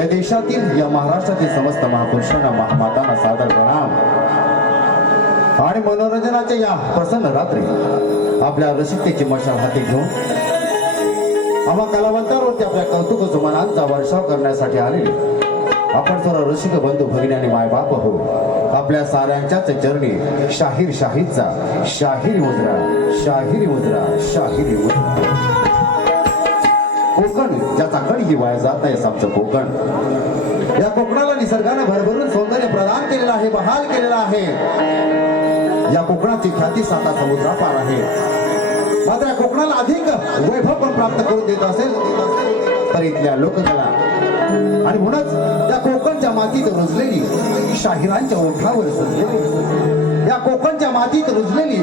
या देशातील या महाराष्ट्रातील समस्त महापुरुषांना महामातांना सादर प्रणाम। आणि मनोरंजनाच्या या प्रसन्न रात्री आपल्या रसिकतेची मशाल हाती घेऊन आम्हा कलावंतांवरती आपल्या कौतुक सुमनांचा वर्षाव करण्यासाठी आलेले आपण सर्व रसिक बंधू भगिनी आणि मायबाप हो, आपल्या साऱ्यांच्याच चरणी शाहीर शाहीचा शाहीर मुजरा शाहीर मुजरा शाहीर मुजरा। कोकण ज्याचा कणही वाया जात नाही आमचं कोकण। या कोकणाला निसर्गाने भरभरून सौंदर्य प्रदान केलेलं आहे, बहाल केलेला आहे। या कोकणाची ख्याती साता समुद्रापार आहे। मात्र या कोकणाला अधिक वैभव पण प्राप्त करून देत असेल तर इथल्या लोककला आणि म्हणूनच त्या कोकणच्या मातीत रुजलेली शाहिरांच्या ओठावर सजलेली, या कोकणच्या मातीत रुजलेली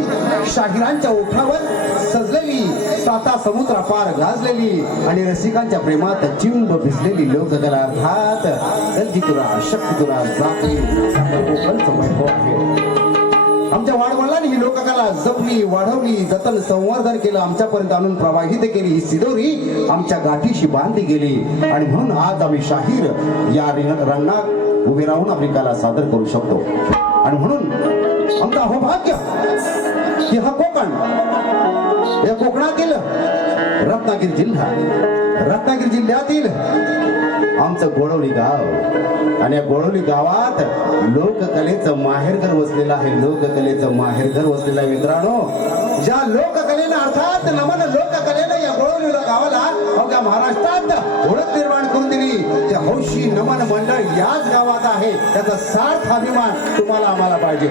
शाहिरांच्या ओठावर सजलेली साता समुद्रा पार गाजलेली आणि रसिकांच्या प्रेमात चिंब भिजलेली लोककला अर्थात दलजितुरा शक्तितुरा जाती कोकणचं वैभव आहे। आमच्या वाडवडिलांनी ही लोककला जपली, वाढवली, जतन संवर्धन केलं, आमच्यापर्यंत आणून प्रवाहित केली। ही सिदोरी आमच्या गाठीशी बांधली गेली आणि म्हणून आज आम्ही शाहीर या रंगात उभे राहून आपली कला सादर करू शकतो। आणि म्हणून आमचं अहोभाग्य की हा कोकण, या कोकणातील रत्नागिरी जिल्हा, रत्नागिरी जिल्ह्यातील आमचं गोळवली गाव आणि या गोळवली गावात लोककलेचं माहेरघर वसलेलं आहे, लोककलेचं माहेरघर वसलेलं आहे। मित्रांनो, ज्या लोककलेनं अर्थात नमन लोककलेनं या गोळवली गावाला अवघ्या महाराष्ट्रात ओळख निर्माण करून दिली, ते हौशी नमन मंडळ याच गावात आहे। त्याचा सार्थ अभिमान तुम्हाला आम्हाला पाहिजे।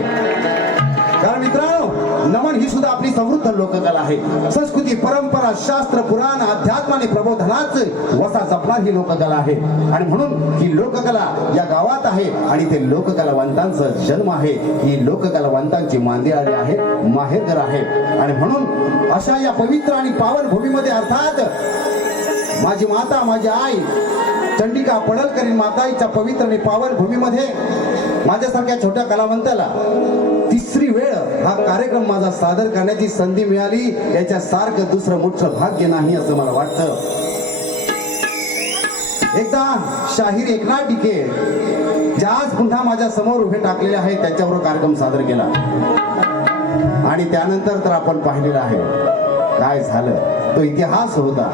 कारण मित्रांनो, नमन ही सुद्धा आपली समृद्ध लोककला आहे। संस्कृती, परंपरा, शास्त्र, पुराण, अध्यात्म आणि प्रबोधनाचं वसा जपणार ही लोककला आहे। आणि म्हणून ही लोककला या गावात आहे आणि ते लोककलावंतांचा जन्म आहे, ही लोककलावंतांची मांदियाळी आहे, माहेरघर आहे। आणि म्हणून अशा या पवित्र आणि पावन भूमीमध्ये अर्थात माझी माता, माझी आई चंडिका पडळकरी माताईच्या पवित्र आणि पावन भूमीमध्ये माझ्यासारख्या छोट्या कलावंताला तिसरी वेळ हा कार्यक्रम माझा सादर करण्याची संधी मिळाली, याच्या सारखं दुसरं मोठं भाग्य नाही असं मला वाटतं। एकदा शाहीर एकनाथ डिके जे आज पुन्हा माझ्या समोर उभे टाकलेले आहेत त्यांच्यावर कार्यक्रम सादर केला आणि त्यानंतर तर आपण पाहिलेलं आहे काय झालं, तो इतिहास होता।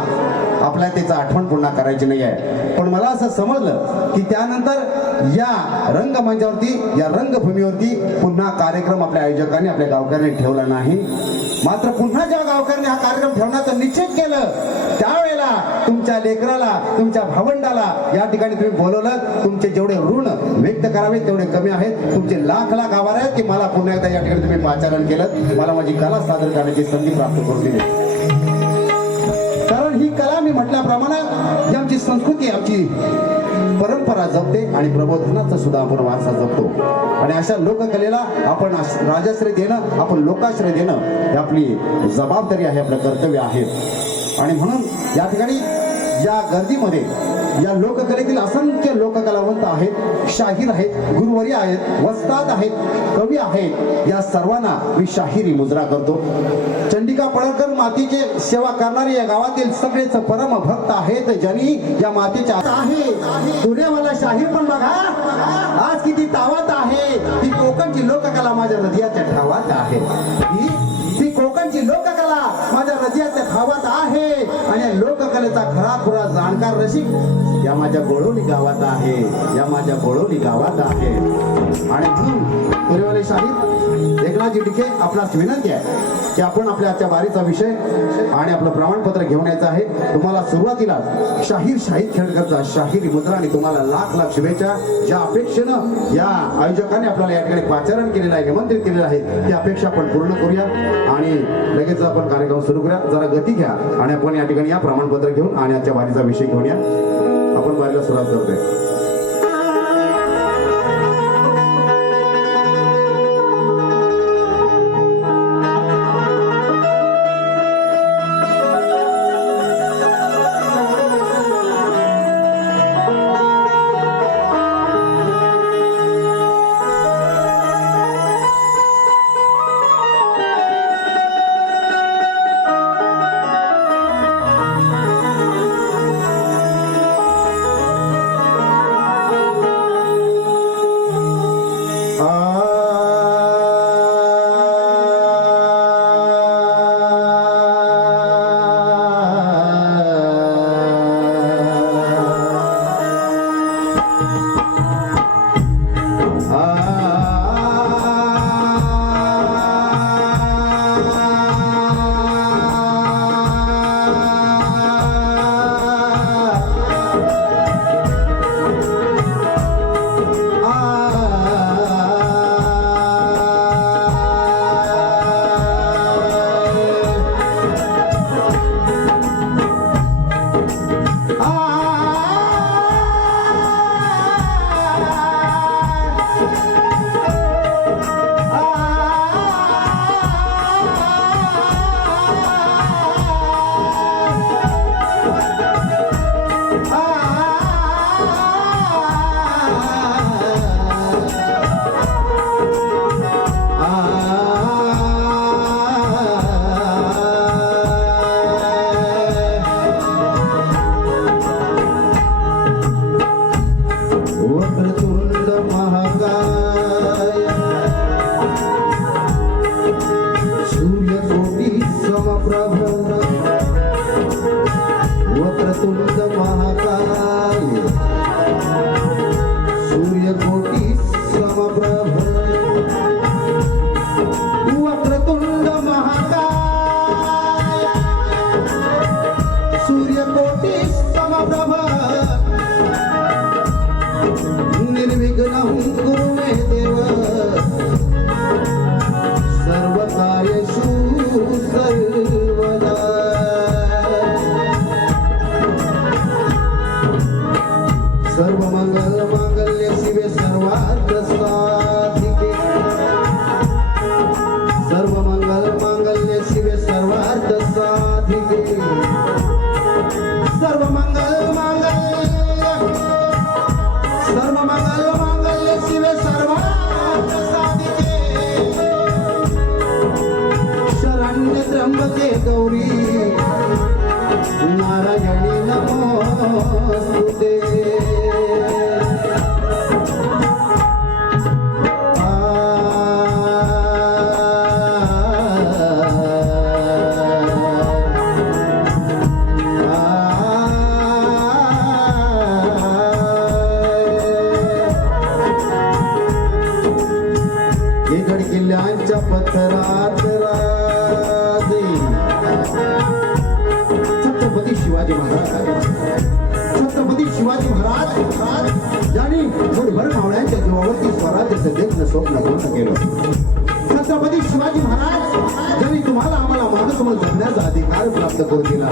आपल्याला त्याचं आठवण पुन्हा करायची नाही आहे, पण मला असं समजलं की त्यानंतर या रंगमंचावरती, या रंगभूमीवरती पुन्हा कार्यक्रम आपल्या आयोजकांनी, आपल्या गावकऱ्यांनी ठेवला नाही। मात्र पुन्हा ज्या गावकऱ्यांनी हा कार्यक्रम ठेवण्याचं निश्चित केलं त्यावेळेला तुमच्या लेकराला, तुमच्या भावंडाला या ठिकाणी तुम्ही बोलवलं। तुमचे जेवढे ऋण व्यक्त करावे तेवढे कमी आहेत, तुमचे लाख लाख आभार आहेत की मला पुन्हा एकदा या ठिकाणी तुम्ही पाचारण केलं, मला माझी कला सादर करण्याची संधी प्राप्त करून दिली। कारण ही कला मी म्हटल्याप्रमाणे ही आमची संस्कृती, आमची परंपरा जपते आणि प्रबोधनाचा सुद्धा आपण वारसा जपतो। आणि अशा लोककलेला आपण राजाश्रय देणं, आपण लोकाश्रय देणं ही आपली जबाबदारी आहे, आपलं कर्तव्य आहे। आणि म्हणून या ठिकाणी या गर्दीमध्ये या लोककलेतील असंख्य लोककलावंत आहेत, शाहीर आहेत, गुरुवर्य आहेत, वस्ताद आहेत, कवी आहेत। या सर्वांना मी शाहिरी मुजरा करतो। चंडिका पडळकर मातीचे सेवा करणारे या गावातील सगळेच परम भक्त आहेत, ज्यांनी या मातीच्या आहे दुनियावाला शाहीर पण बघा आज किती तावात आहे। ती कोकणची लोककला माझ्या हृदयाच्या ठावात आहे, ती कोकणची लोककला माझ्या हृदयाच्या ठावात आहे। आणि या लोककलेचा खराखुरा जाणकार रसिक या माझ्या गोळवली गावात आहे, या माझ्या गोळवली गावात आहे। आणि म्हणून पुरेवाले शाहीर एकनाथजी डिके आपणास विनंती आहे की आपण आपल्या आजच्या वारीचा विषय आणि आपलं प्रमाणपत्र घेऊन यायचं आहे। तुम्हाला सुरुवातीला शाहीर शाहीर खेळकरचा शाहिरी मुद्रा आणि तुम्हाला लाख लाख शुभेच्छा। ज्या अपेक्षेनं या आयोजकांनी आपल्याला या ठिकाणी पाचारण केलेलं आहे, निमंत्रित केलेलं आहे, ती अपेक्षा आपण पूर्ण करूया आणि लगेच आपण कार्यक्रम सुरू करूया। जरा गती घ्या आणि आपण या ठिकाणी या प्रमाणपत्र घेऊन आणि आजच्या वारीचा विषय घेऊन या। आपण वारीला सुरुवात करतोय। वक्रतुंड महाकाय सूर्यकोटि समप्रभ वक्रतुंड महाकाय सूर्यकोटि समप्रभ वक्रतुंड महाकाय सूर्यकोटि समप्रभ निर्विघ्नं कुरु मे देव सर्वकार्येषु सर्वदा सर्वमंगल मांगल्ये शिवे सर्वार्थ साधिके सर्वमंगल मांगल्ये शिवे सर्वार्थ साधिके सर्वमंगल मांगल्ये शिवे सर्वार्थ साधिके शरण्य त्र्यंबके गौरी नारायणी नमोस्तुते गड किल्ल्यांच्या पथरात राजे छत्रपती शिवाजी महाराज छत्रपती शिवाजी महाराज ज्यांनी मुठभर मावळ्यांच्या जीवावरती स्वराज्याचं देखणं स्वप्न पूर्ण केलं छत्रपती शिवाजी महाराज ज्यांनी तुम्हाला आम्हाला माणूसमोर जगण्याचा अधिकार प्राप्त करून दिला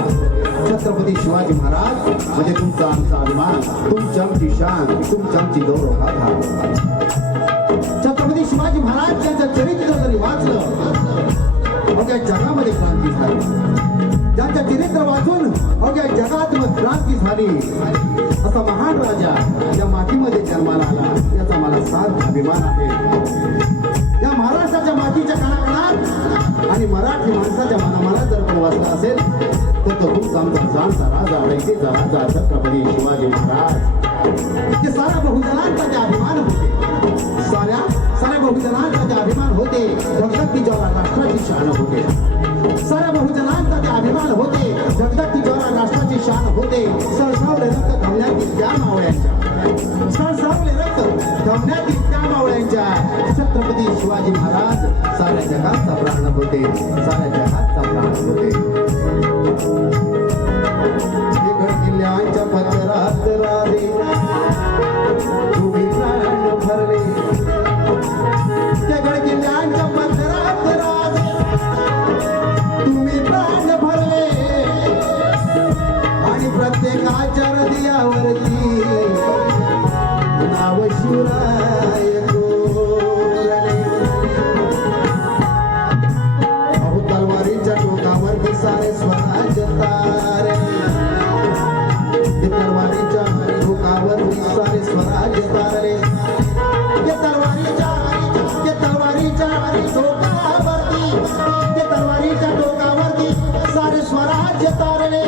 छत्रपती शिवाजी महाराज म्हणजे तुमचा आमचा अभिमान तुमची आमची शान तुमची आमची गौरव गाथा छत्रपती शिवाजी महाराज यांचं चरित्र जरी वाचलं अवघ्या जगामध्ये क्रांती झाली ज्यांचं चरित्र वाचून अवघ्या जगात क्रांती झाली असा महान राजा या मातीमध्ये जन्माला आला याचा मला सार्थ अभिमान आहे या महाराष्ट्राच्या मातीच्या कणाकणात आणि मराठी माणसाच्या मनाला जर कोण वाचला असेल तर तो तुमचा आमचा जाणता राजा ऐकीचा राजा छत्रपती शिवाजी महाराज ते साऱ्या बहुजनांचा ते अभिमान होते साऱ्या बहुजनांचा ते अभिमान होते जगदत्तीच्या राष्ट्राची शान होते साऱ्या बहुजनांचा ते अभिमान होते जगदत्तीच्या राष्ट्राची शान होते सळसळले रक्त थांबण्यातील त्या मावळ्यांच्या सळसळले रक्त थांबण्यातील त्या मावळ्यांच्या छत्रपती शिवाजी महाराज साऱ्या जगाचा प्राण होते साऱ्या जगाचा प्राण होते गड किल्ल्यांच्या पथरात राजे तुम्ही प्राण भरले त्या गड किल्ल्यांच्या पथरात राजे तुम्ही प्राण भरले आणि प्रत्येकाच्या हृदयावरती नाव शिवराय कोरले अहो तलवारीच्या टोकावरती सारे स्वराज्य तारे तलवारीच्या टोकावरती सारे स्वराज्य तारले तलवारीच्या टोकावरती सारे स्वराज्य तारले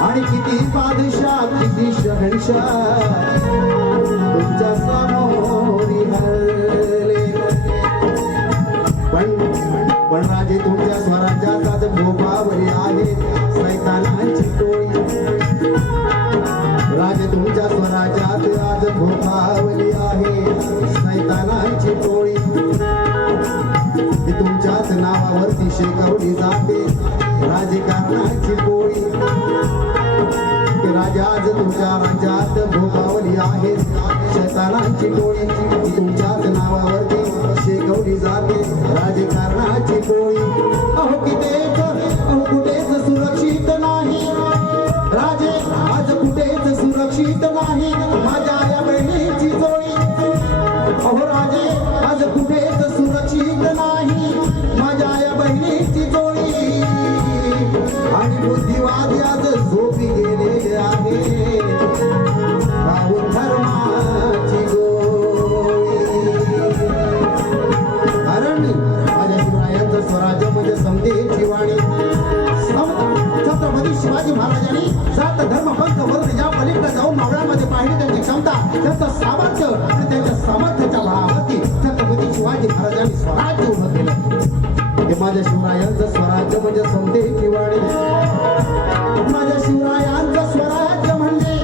आणि किती बादशाह किती शहनशाह तुमच्या समोरी हरले पण राजे तुमच्या स्वराज्याचा भोपावली आहे सैतानांची टोळी राजे तुमच्या स्वराज्यात आज भोपावली आहे सैतानांची टोळी तुमच्याच नावावरती शेकवली जाते राजकारणाची पोळी राजा आज तुमच्या राज्यात भोगावली आहे शैतानांची टोळी तुमच्याच नावावरती शेकवली जाते राजकारणाची पोळी अहो कुठेच सुरक्षित नाही राजे आज कुठेच सुरक्षित नाही माझ्या या बहिणीची जोडी अहो राजे आज कुठेच सुरक्षित नाही माझ्या या बहिणीची जोडी आणि बुद्धिवादी आज झोपी गेलेले आहे धर्माची गोळी कारण माझ्या शिवरायांचं स्वराज्य म्हणजे समतेची वाणी छत्रपती शिवाजी महाराजांनी सात धर्म पंथ वरून या पलीकडे जाऊ अहो मावळ्यामध्ये पाहिली त्यांची क्षमता, त्यांचं सामर्थ्य आणि त्यांच्या सामर्थ्याच्या बळावरती छत्रपती शिवाजी महाराजांनी स्वराज्य उभं केलं. हे माझ्या शिवरायांचं स्वराज्य म्हणजे समतेची वाडी. माझ्या शिवरायांचं स्वराज्य म्हणजे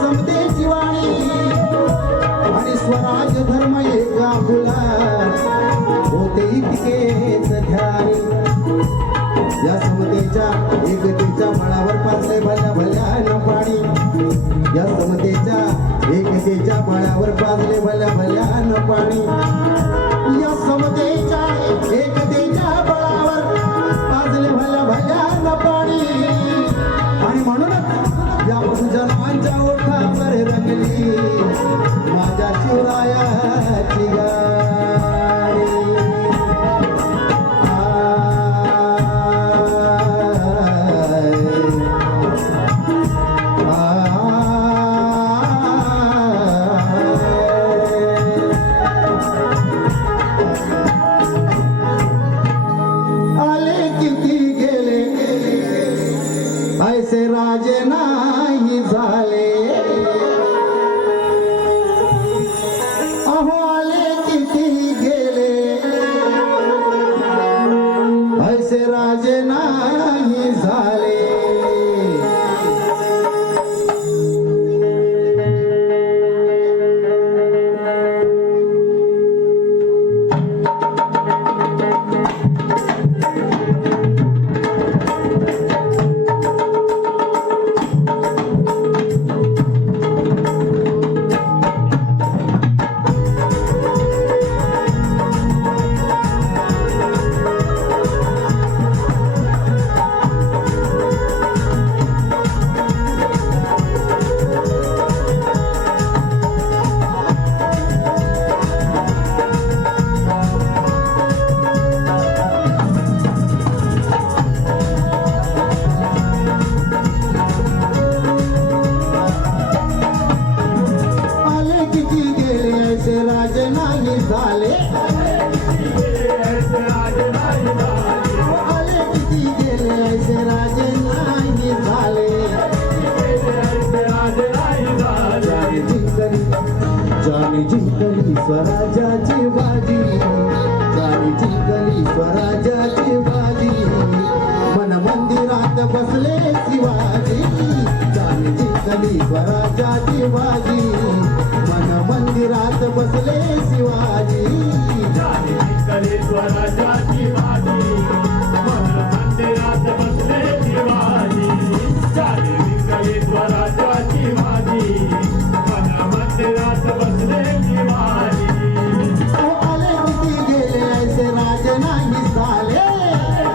समतेची वाडी. आणि स्वराज्य धर्म एका फुलात होते इतकेच ध्यानी. या समतेच्या एकतेच्या बळावर पाजले भल्या भल्यानं पाणी. या समतेच्या एकतेच्या बळावर पाजले भल्या भल्यानं पाणी. या समतेच्या एकतेच्या बळावर पाजले भल्या भल्यानं पाणी. आणि म्हणूनच या बहुजनांच्या ओठावर रंगली माझ्या शिवरायाची गाणी. आले किती गेले ऐसे राजे नाही झाले. अहो आले किती गेले ऐसे राजे नाही झाले. राजे नाही झाले. आले किती गेले ऐसे राजे नाही झाले. जाणी जिंकली स्वराज्याची बाजी. जाणी जिंकली स्वराज्याची बाजी. मन मंदिरात बसले शिवाजी. जाणी जिंकली स्वराज्याची बाजी. मन मंदिरात बसले शिवाजी. जाणी जिंकली स्वराज्याची बाजी. मन मंदिरात बसले शिवाजी. जाणी जिंकली स्वराज्याची बाजी. मन मंदिरात बसले शिवाजी. आले किती गेले ऐसे राजे नाही झाले.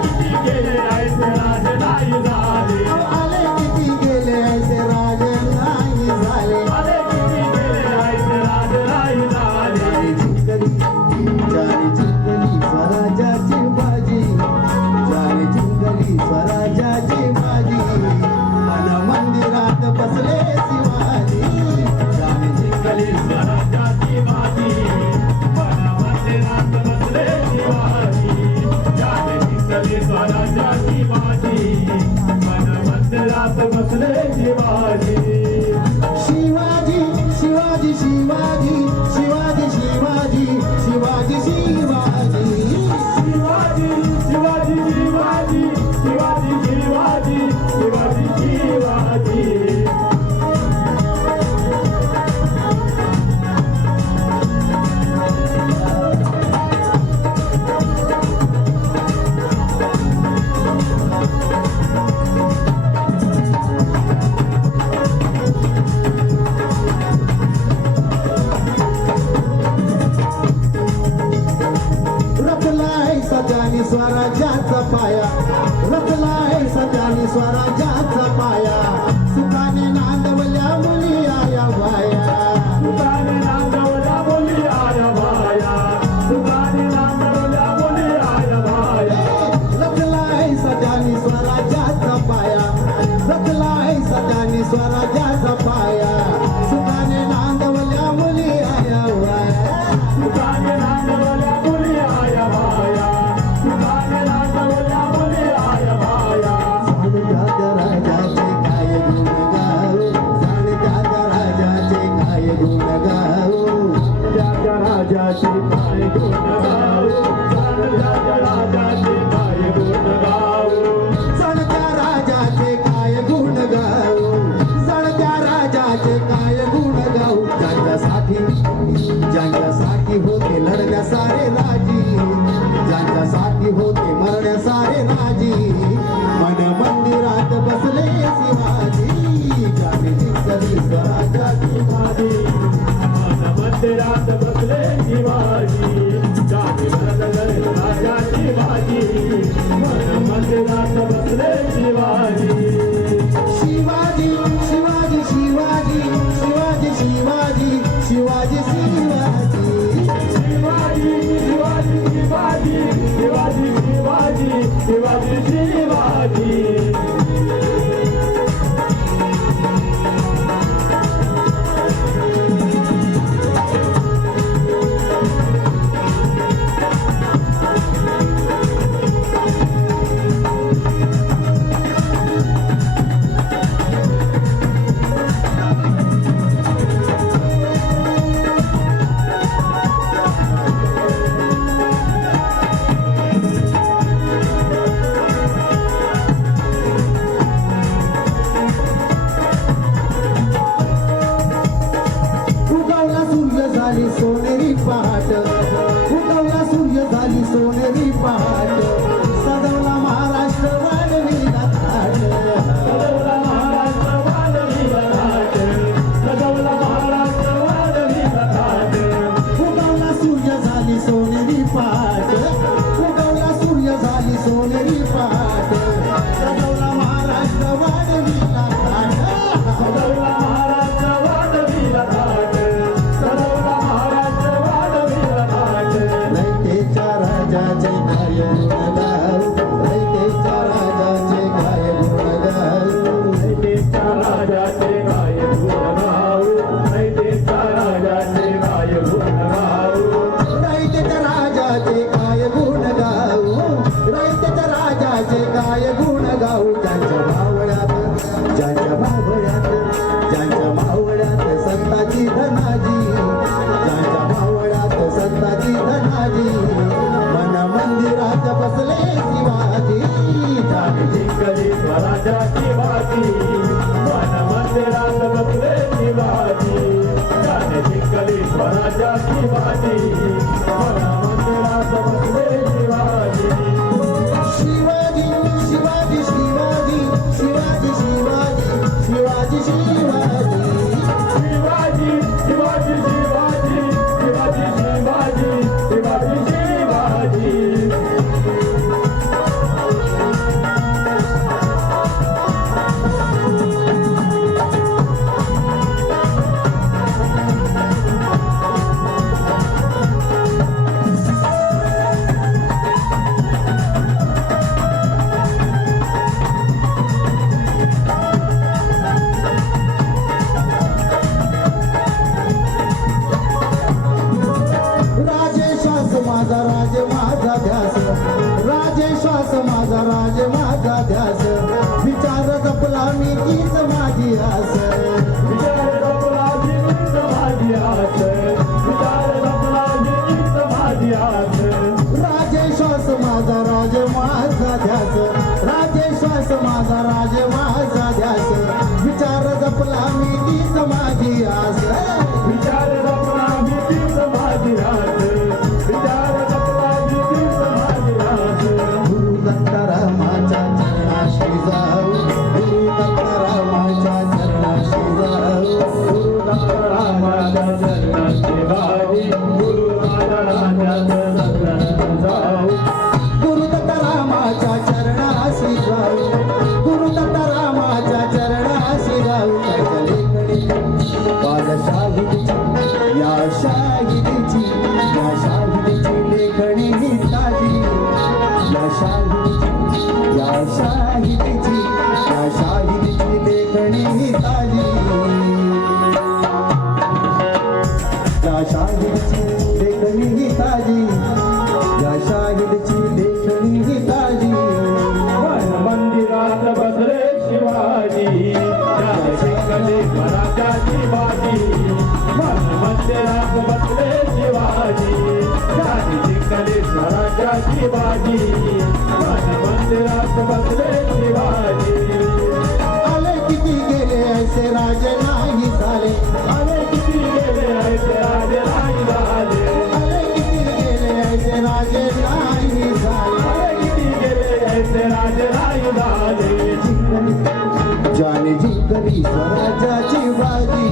किती गेले ऐसे राजे नाही झाले. आले किती गेले ऐसे राजे नाही झाले. आले किती गेले ऐसे राजे नाही झाले. जिंकली राजाचे काय गुण गाऊ सणत्या राजाचे काय गुण गाऊ सणत्या राजाचे काय गुण गाऊ सणत्या राजाचे काय गुण गाऊ ज्यांच्यासाठी होते लढण्या सारे राजी ज्यांच्यासाठी होते मरण्या सारे राजी मन मंदिरात बसले शिवाजी ज्याने जिंकली स्वराज्याची बाजी मन मंदिरात बसले शिवाजी जाने बदल राजाची बाजी मन मंदिरात बसले शिवाजी शिवाजी शिवाजी शिवाजी शिवाजी शिवाजी शिवाजी शिवाजी शिवाजी शिवाजी शिवाजी शिवाजी शिवाजी शिवाजी शिवाजी उगवला सूर्य झाली सोनेरी पहाट उगवला सूर्य झाली सोनेरी पहाट सजवला महाराष्ट्र वाढविला थाट सजवला महाराष्ट्र वाढविला थाट सजवला महाराष्ट्र वाढविला थाट उगवला सूर्य झाली सोनेरी पहाट उगवला सूर्य झाली सोनेरी पहाट सजवला महाराष्ट्र वाढविला थाट सजवला महाराष्ट्र वाढविला थाट सजवला महाराष्ट्र वाढविला थाट रयतेच्या राजाचे काय गुण गाऊ रयतेच्या राजाचे काय गुण गाऊ नैतिकच्या राजाचे काय गुण गाऊ नैतिकच्या राजाचे काय गुण गाऊ रयतेच्या राजाचे काय गुण गाऊ रयतेच्या राजाचे काय गुण गाऊ ज्यांच्या मावळ्यात सत्ताची धनाजी ज्यांच्या मावळ्यात सत्ताची धनाजी मन मंदिरात बसले शिवाजी जाने जिंकली स्वराज्याची बाजी मन मंदिरात बसले शिवाजी जाने जिंकली स्वराज्याची बाजी मन मंदिरात बसले शिवाजी शिवाजी शिवाजी शिवाजी शिवाजी शिवाजी शिवाजी शिवाजी शिवाजी शिवाजी शिवाजी शिवाजी शिवाजी शिवाजी शिवाजी राजेश्वास माझा राज माझा ध्यास राजेश्वास माझा राज माझा ध्यास विचार जपला मी तीच माझी आस विचार जपला जीवित माझी आस विचार जपला जीवित माझी आस राजेश्वास माझा राज माझा ध्यास राजेश्वास माझा राज माझा ध्यास विचार जपला मी तीच माझी आस विचार जपला जीवित माझी आस विचार जपला जीवित माझी आस गुरु दत्तारामाच्या चरणाशी जाऊ गुरु दत्तारामाच्या चरणाशी जाऊ गुरु रामाच्या चरणाची बाजी गुरु राजाच्या चरणाची जाऊ गुरु दत्तारामाच्या चरणाशी जाऊ गुरु दत्तारामाच्या चरणाशी जाऊ या शाहिदीची लेखणी ताजी या शाहिदीची लेखणी ताजी या शाहिदीची लेखणी ताजी या शाहिदची लेखणी ताजी मन मंदिरात बसले शिवाजी त्या शिंगले स्वराज्याची बाजी मन मंदिरात बसले शिवाजी झाली जिंकली स्वराज्याची बाजी मन मंदिरात बसले शिवाजी आले किती गेले ऐसे राजे नाही झाले अरे किती गेले ऐसे राजे नाही झाले आले किती गेले ऐसे राजे नाही झाले अरे किती गेले ऐसे राजे नाही झाले जाने जिंकली स्वराज्याची बाजी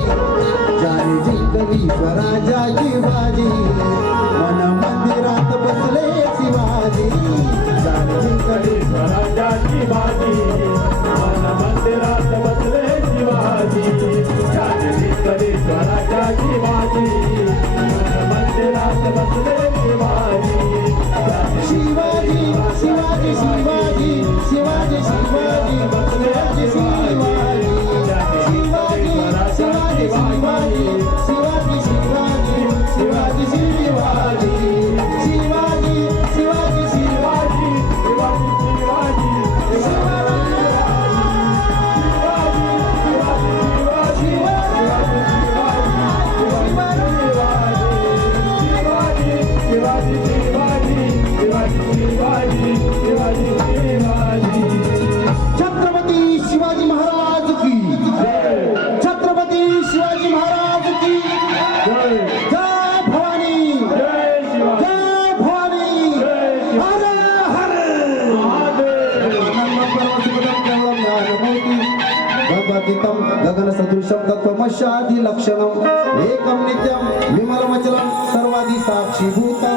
जाने जिंकली स्वराज्याची बाजी मन मंदिरात बसले शिवाजी जाने जिंकली स्वराज्याची बाजी मन मंदिरात बसले शिवाजी झाली जिंकली स्वराज्याची बाजी मन मंदिरात बसले शिवाजी शिवाजी शिवाजी शिवाजी शिवाजी शिवाजी बसले शिवाजी शिवाजी शिवाजी शिवाजी शिवाजी शिवाजी शिवाजी शिवाजी शिवाजी शिवाजी शिवाजी शिवाजी शिवाजी शिवाजी छत्रपती शिवाजी महाराज की छत्रपती शिवाजी महाराज की जय भवानी जय भवानी हर हर गगतितं गगन सदृशं तत्त्वमस्यादि लक्षणम् एकं नित्यं विमलमचलं सर्वादि साक्षीभूतं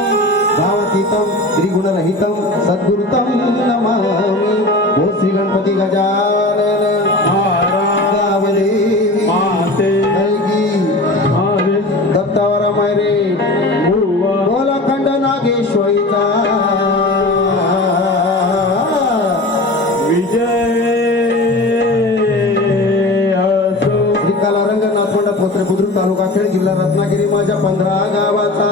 भावातीतं त्रिगुणरहितं सद्गुरुतं नमामि ओ श्री गणपती गजानन गावदेवी कलगी दत्तावरा मायरे बोलाखंड नागेश्वरीचा श्रीकाला रंगनाथ मंडप पत्र बुद्रुक तालुका खेड जिल्हा रत्नागिरी माझ्या 15 गावाचा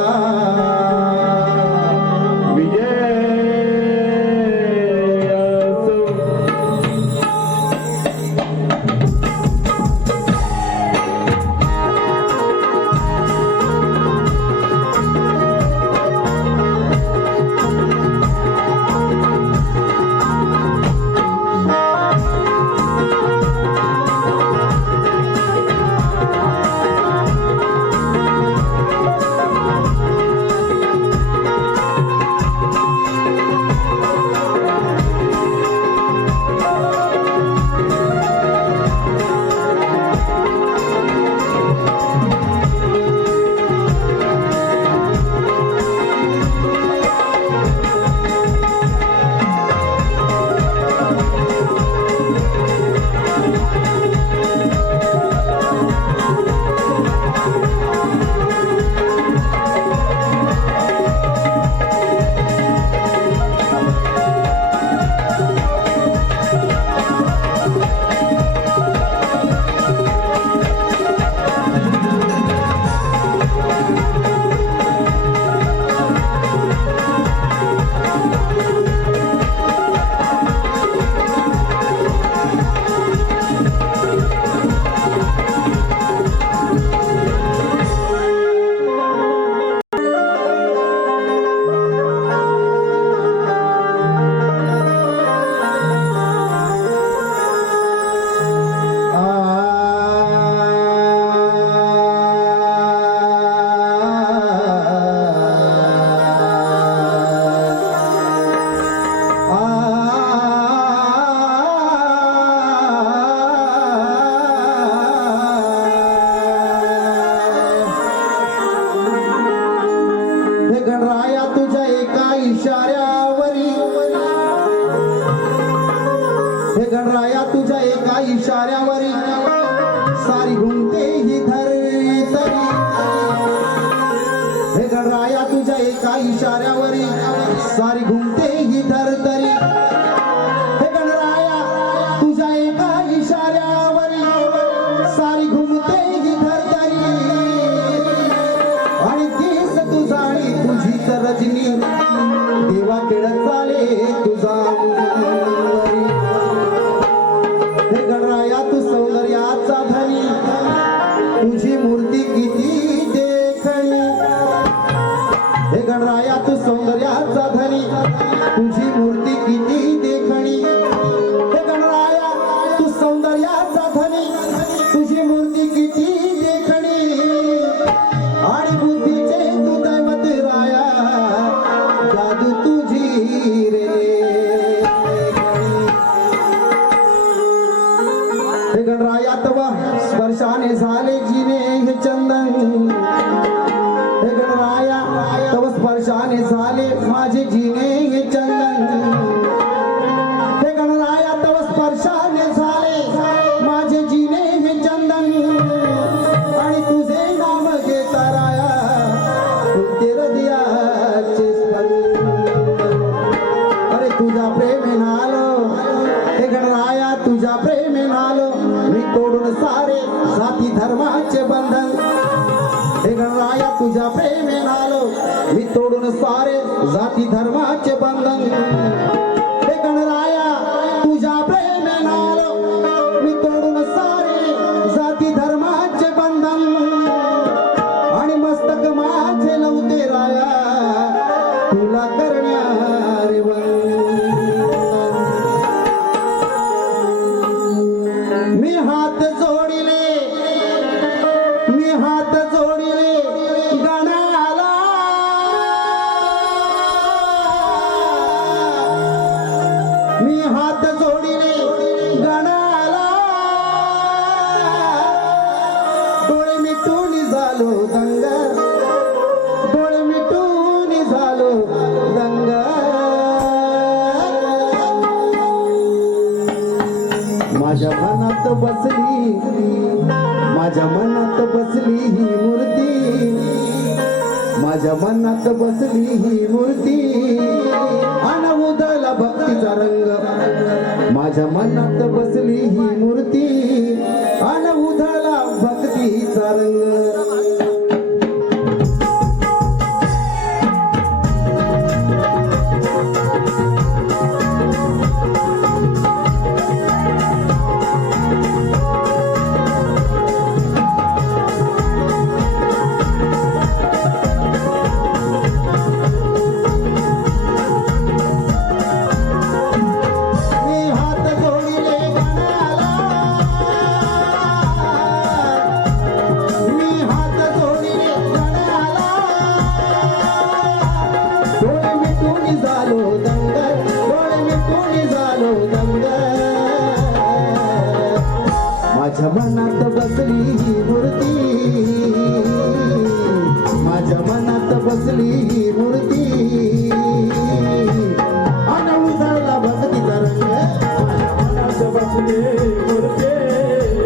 गणराया तुझ्या एका इशाऱ्यावरी सारी घुमते ही धरतरी हे गणराया तुझ्या एका इशाऱ्यावरी सारी घुमते ही धरतरी हे गणराया तुझ्या एका इशाऱ्यावरी सारी घुमते ही धरतरी आणि केस तुझा आणि तुझीच रजनी देवा खेळत चाले तुझा हे गणराया तू सौंदर्याचा धनी तुझी मूर्ती किती तुझ्या प्रेमे नालो मी तोडून सारे जाती धर्माचे बंधन हे गणराया तुझ्या प्रेमे नालो मी तोडून सारे जाती धर्माचे बंधन आणि मस्तक माझे नव्हते राया तुला करणारे मी हात जोडिले गणाला मी हात जोडिले गणाला डोळे मिटून झालो दंगा डोळे मिटून झालो दंगा माझ्या मनात बसली ही मूर्ती माझ्या मनात बसली ही मूर्ती अन उधळला भक्तीचा रंग माझ्या मनात बसली ही मूर्ती अन उधळला भक्तीचा रंग माझ्या मनात बसली ही मूर्ती माझ्या मनात बसली ही मूर्ती अन उधळला भक्तीचा रंग मनात बसली मूर्ती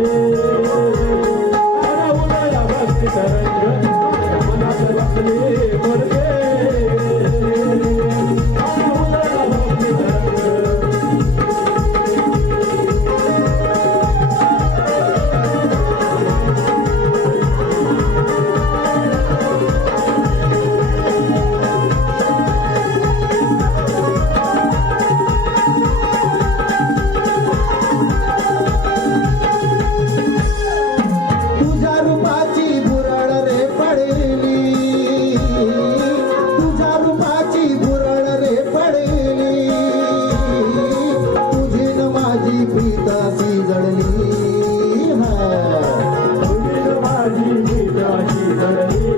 उदया भक्तीचा रंग मनात बसली मूर्ती उदया भक्तीचा रंग तुझ्या रूपाची बुरळ रे पडली तुझ्या रूपाची बुरळ रे पडली तुझी न माझी प्रीताची जडली तुझी माझी गीताची जडली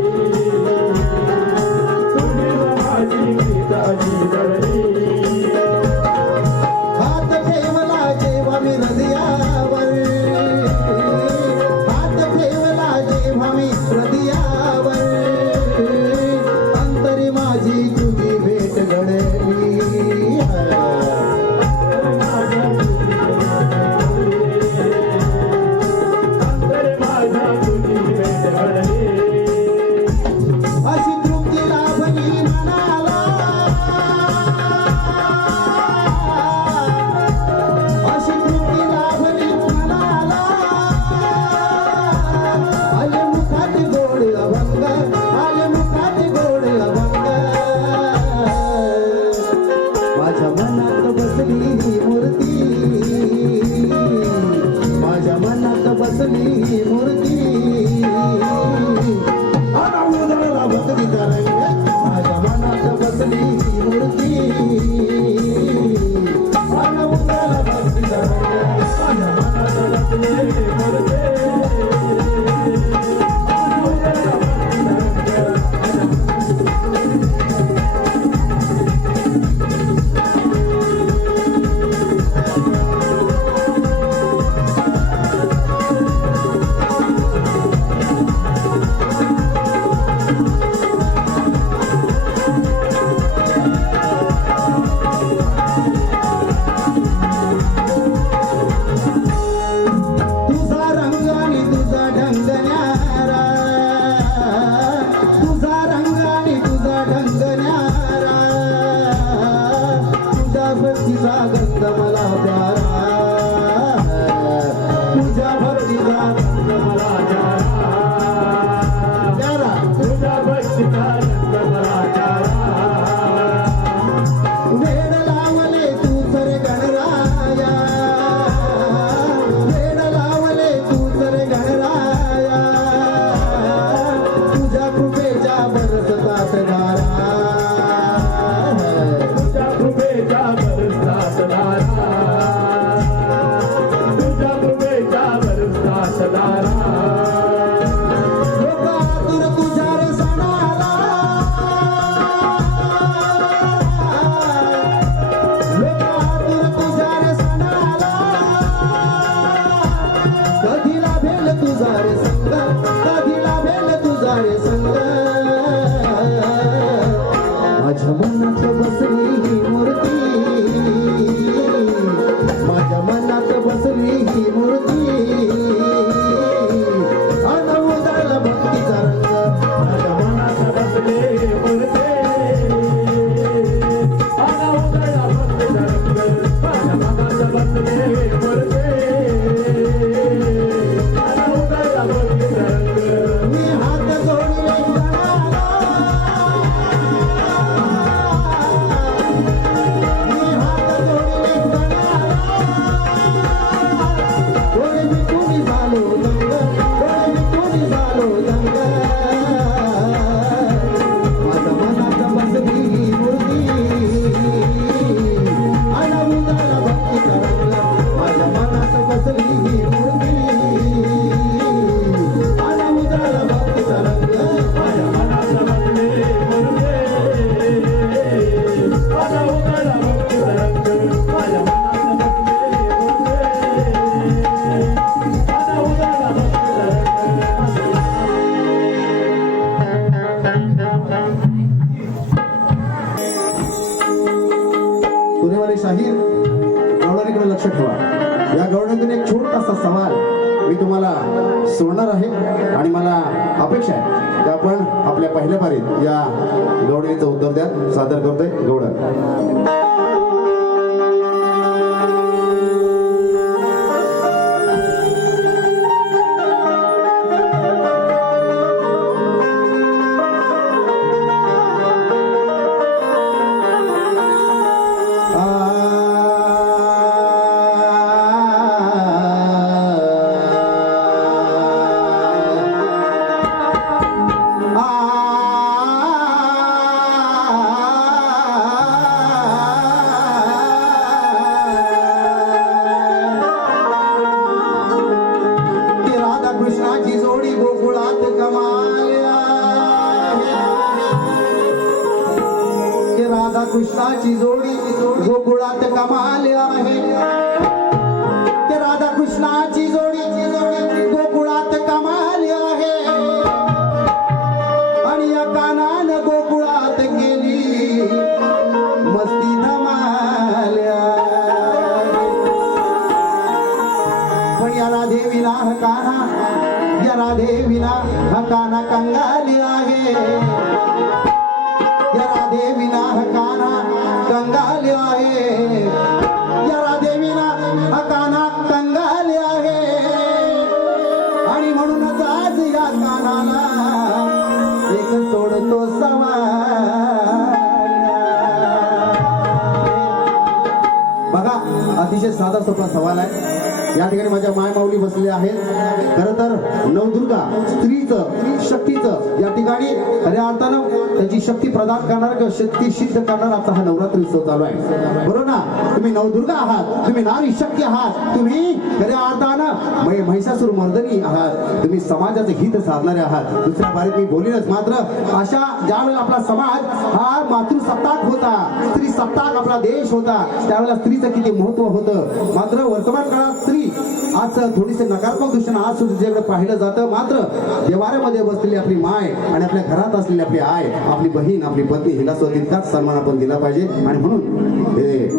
तुझी माझी गीताची जडली हात ठेवला जेव्हा मी हृदयावर हात ठेवला जेव्हा मी हृदयावर अंतरी माझी तुझी भेट घडली अंतर माझा तुझी भेट घडली अशी तृप्ती लाभली मनाला अशी तृप्ती लाभली मनाला अले मुखात मी तुम्हाला सोडणार आहे आणि मला अपेक्षा आहे की आपण आपल्या पहिल्या पारीत या गवळणीचं उत्तर द्या. सादर करतोय गवळण. कृष्णाची जोडी गोकुळात कमाल्या, राधा कृष्णाची जोडी गोकुळात कमाल आहे. राधा कृष्णाची जोडी गोकुळात कमाल आहे आणि या कानान गोकुळात गेली मस्ती धमाल्या. पण या राधे विना हा काना, या राधे विना हा काना कंगाली आहे. या राधे विना हा काना कंगाली आहे. या राधे विना हा काना कंगाली आहे. आणि म्हणूनच आज या कानाला एक सोडतो समाल्या. बघा, अतिशय साधा सोपा सवाल आहे. या ठिकाणी माझ्या मायमाऊली बसलेल्या आहेत. खरं तर नवदुर्गा स्त्रीचं शक्तीचं या ठिकाणी खऱ्या अर्थानं त्याची शक्ती प्रदान करणार किंवा शक्ती सिद्ध करणार आता हा नवरात्री उत्सव चालू आहे. बरोबर ना? तुम्ही नवदुर्गा आहात, तुम्ही नारी शक्ती आहात, तुम्ही खऱ्या अर्थानं महिषासूर मर्दनी आहात, तुम्ही समाजाचं हित साधणारे आहात. दुसऱ्या बारीत मी बोलीनच. मात्र अशा ज्यावेळेला आपला समाज हा मातृसत्ताक होता, स्त्री सत्ताक आपला देश होता, त्यावेळेला स्त्रीचं किती महत्व होतं. मात्र वर्तमान काळात स्त्री आज थोडीसे नकारात्मक दृष्टीने आज सुद्धा पाहिलं जातं. मात्र देवाऱ्यामध्ये बसलेली आपली माय आणि आपल्या घरात असलेली आपली आय, आपली बहीण, आपली पत्नी, हिला सुद्धा तितकाच सन्मान आपण दिला पाहिजे. आणि म्हणून हे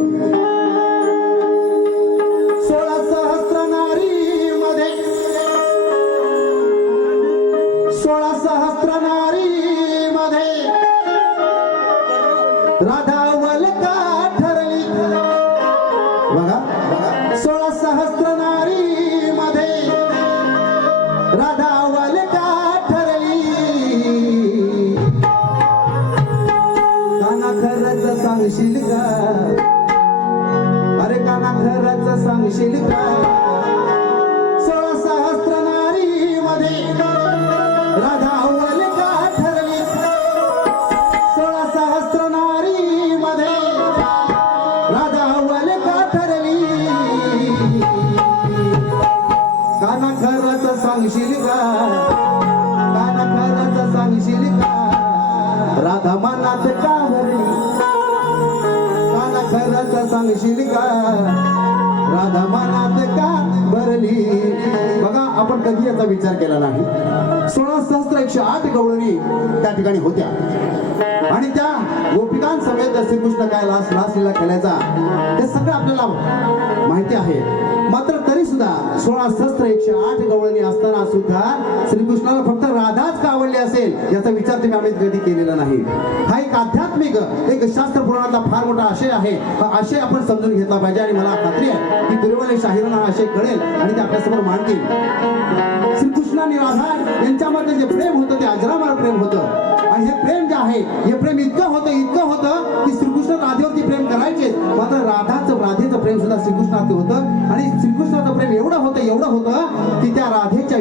16 सहस्त्र नारी मध्ये 16 सहस्त्र नारी मध्ये राधा वलका ठरली. बघा, 16 सहस्त्र नारी मध्ये राधा वलका ठरली. काना खरंच सांगशील का? अरे काना खरंच सांगशील का? 16 सहस्त्र नारी मध्ये राधा वलका ठरली. 16 सहस्त्र नारी मध्ये राधा वलका ठरली. काना खरंच सांगशील का? काना खरंच सांगशील का? राधा मनात का भरली? काना खरंच सांगशील का? राधा मनात का भरली? बघा, आपण कधी याचा विचार केला नाही. 16 सहस्त्र 108 गवळणी त्या ठिकाणी होत्या आणि त्या गोपिकांसमेत श्रीकृष्ण काय रासलीला खेळायचा ते सगळं आपल्याला माहिती आहे. मात्र तरी सुद्धा 16 सहस्त्र 108 गवळणी असताना सुद्धा श्रीकृष्णाला फक्त राधाच का आवडली असेल याचा विचार तुम्ही आम्ही कधी केलेला नाही. हा एक आध्यात्मिक, एक शास्त्र पुराणाचा फार मोठा आशय आहे. हा आशय आपण समजून घेतला पाहिजे आणि मला खात्री आहे की तिरुवले शाहिरांना हा आशय कळेल आणि ते आपल्यासमोर मांडतील. श्रीकृष्ण आणि राधा यांच्यामध्ये जे प्रेम होतं ते अजरामर प्रेम होतं. आणि हे प्रेम जे आहे, हे प्रेम इतकं होतं की श्रीकृष्ण राधेवरती प्रेम करायचे. मात्र राधेचं प्रेम सुद्धा श्रीकृष्णावरती होतं. आणि श्रीकृष्णाचं प्रेम एवढं होतं की त्या राधेच्या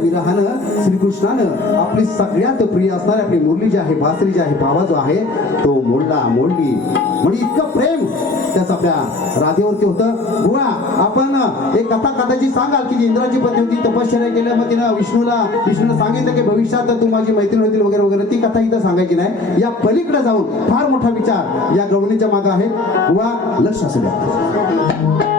विरहानं श्रीकृष्णानं आपली सगळ्यात प्रिय असणारी आपली मुरली जी आहे, बासरी जी आहे, बाबा जो आहे तो मोडली. म्हणजे इतकं प्रेम त्याचं आपल्या राधेवरती होतं. बुवा, आपण एक कथाची सांगाल की इंद्राची पत्नी होती, तपश्चर्या केल्या, मग तिनं विष्णूनं सांगितलं की भविष्यात तू माझी मैत्रीण होतील वगैरे वगैरे. ती कथा इथं सांगायची नाही. या पलीकडे जाऊन फार मोठा विचार या गवळणीच्या मागे आहे. बुवा, लक्ष असू द्या.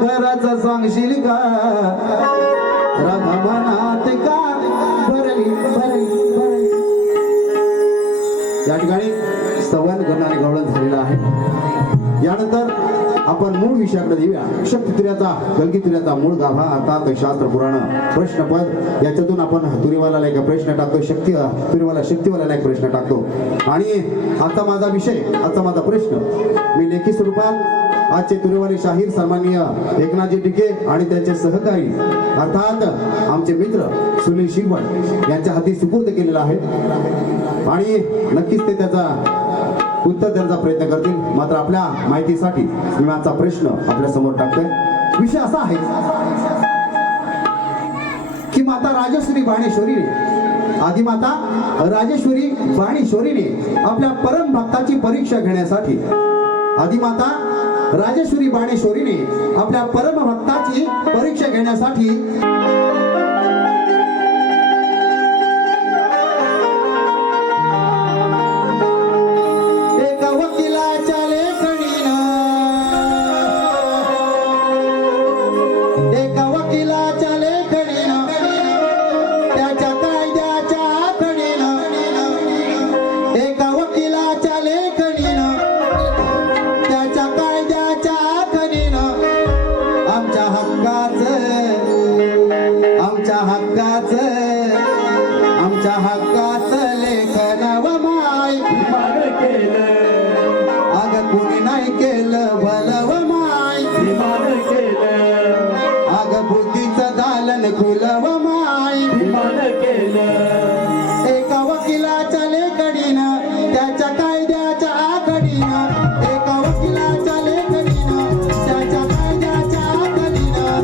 खरंच सांगशील का राधा मनात का भरली भरली भरली. या ठिकाणी स्तवन गणाने गवळण झालेलं आहे. यानंतर आपण मूळ विषयाकडे येऊया. शक्ती तुऱ्याचा गलगी तुऱ्याचा मूळ गाभा अर्थात शास्त्र पुराण प्रश्नपद याच्यातून आपण तुरीवाला एक प्रश्न टाकतो, शक्ती तुरीवाला शक्तीवाला एक प्रश्न टाकतो. आणि आता माझा विषय, आजचा माझा प्रश्न मी लेखी स्वरूपात आजचे तुरेवाले शाहीर सन्माननीय एकनाथजी टिके आणि त्यांचे सहकारी अर्थात आमचे मित्र सुनील शिगवण यांच्या हाती सुपूर्द केलेला आहे. आणि नक्कीच ते त्याचा उत्तर देण्याचा प्रयत्न करतील. मात्र आपल्या माहितीसाठी मी आजचा प्रश्न आपल्या समोर टाकतोय. विषय असा आहे की माता राजेश्वरी बाणेश्वरीने, आदिमाता राजेश्वरी बाणेश्वरीने आपल्या परम भक्ताची परीक्षा घेण्यासाठी, आदिमाता राजेश्वरी बाणेश्वरीने आपल्या परम भक्ताची परीक्षा घेण्यासाठी आमच्या हक्काचं लेखन व माय अग कुणी नाही केलं भलं व माय, अग बुद्धीचं दालन खुल व माय. एका वकिलाच्या लेखणीनं त्याच्या कायद्याच्या आखणीनं, एका वकिलाच्या लेखणीनं त्याच्या कायद्याच्या आखणीनं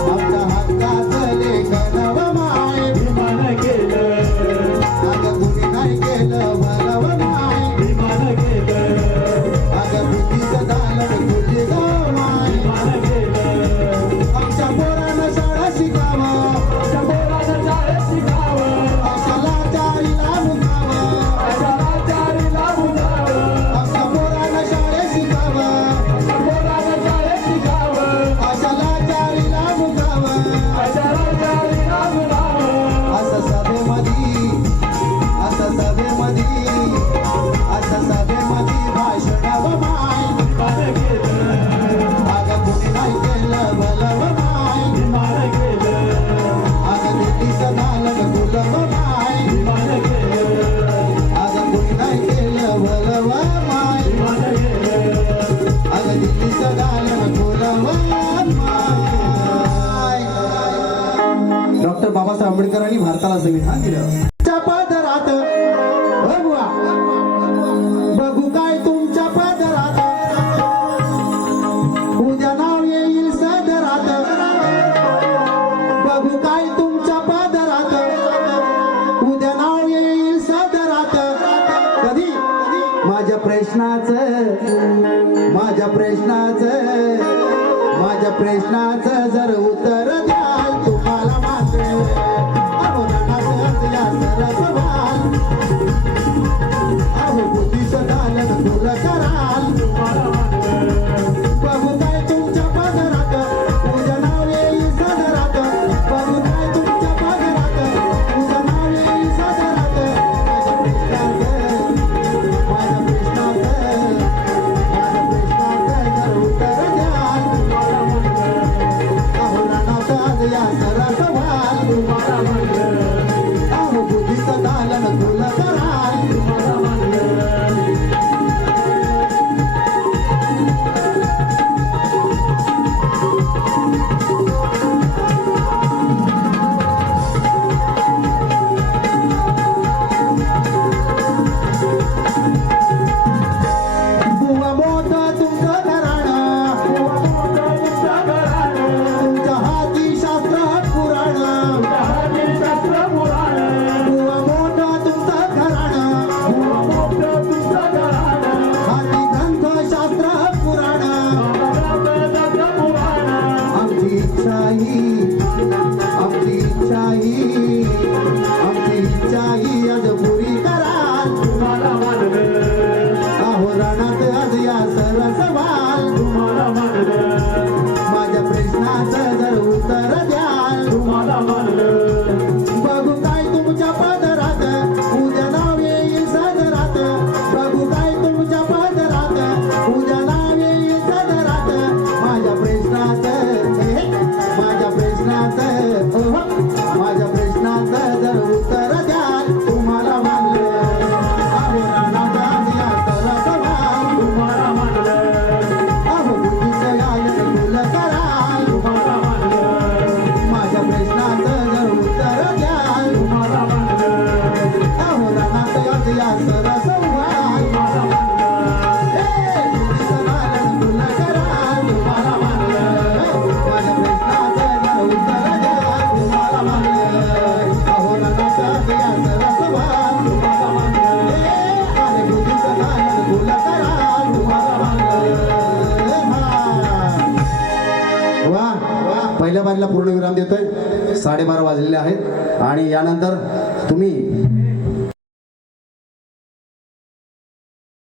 आमच्या हक्काचं लेखन व माय अगं कुणी नाही केलं भलं व माय, अगं बुद्धीचं दालन खुली ग माय. आमच्या पोरानं शाळा शिकावं, अशाला चारीला मुकावं, आमच्या पोरानं शाळेत शिकावं, अशाला चारीला मुकावं. असं सभेमध्ये भाषण व माय, अगं कुणी नाही केलं भलं व माय, अगं दिल्लीचं दालन खुलं व माय, अगं कुणी नाही केलं भलं व माय, अगं दिल्लीचं दालन खुलं व माय. डॉक्टर बाबासाहेब आंबेडकरांनी भारताला संविधान दिलं. च्या पदरात बघूया, बघू काय तुमच्या पदरात, उद्या नाव येईल सदरात, बघू काय तुमच्या पदरात, उद्या नाव येईल सदरात. कधी माझ्या प्रश्नाचं जर उत्तर द्याल तुम्हाला मात्र अहो नानाचं या सरस व्हाल, अहो बुद्धीचं दालन खुलं कराल. बघू काय तुमच्या पदरात, उद्या नाव येईल सदरात, बघू काय तुमच्या पदरात, उद्या नाव येईल सदरात. माझ्या प्रश्नाचं जर उत्तर द्याल अहो नानाचं पहिल्या बारीला पूर्ण विराम देतोय. 12:30 वाजलेले आहेत आणि यानंतर तुम्ही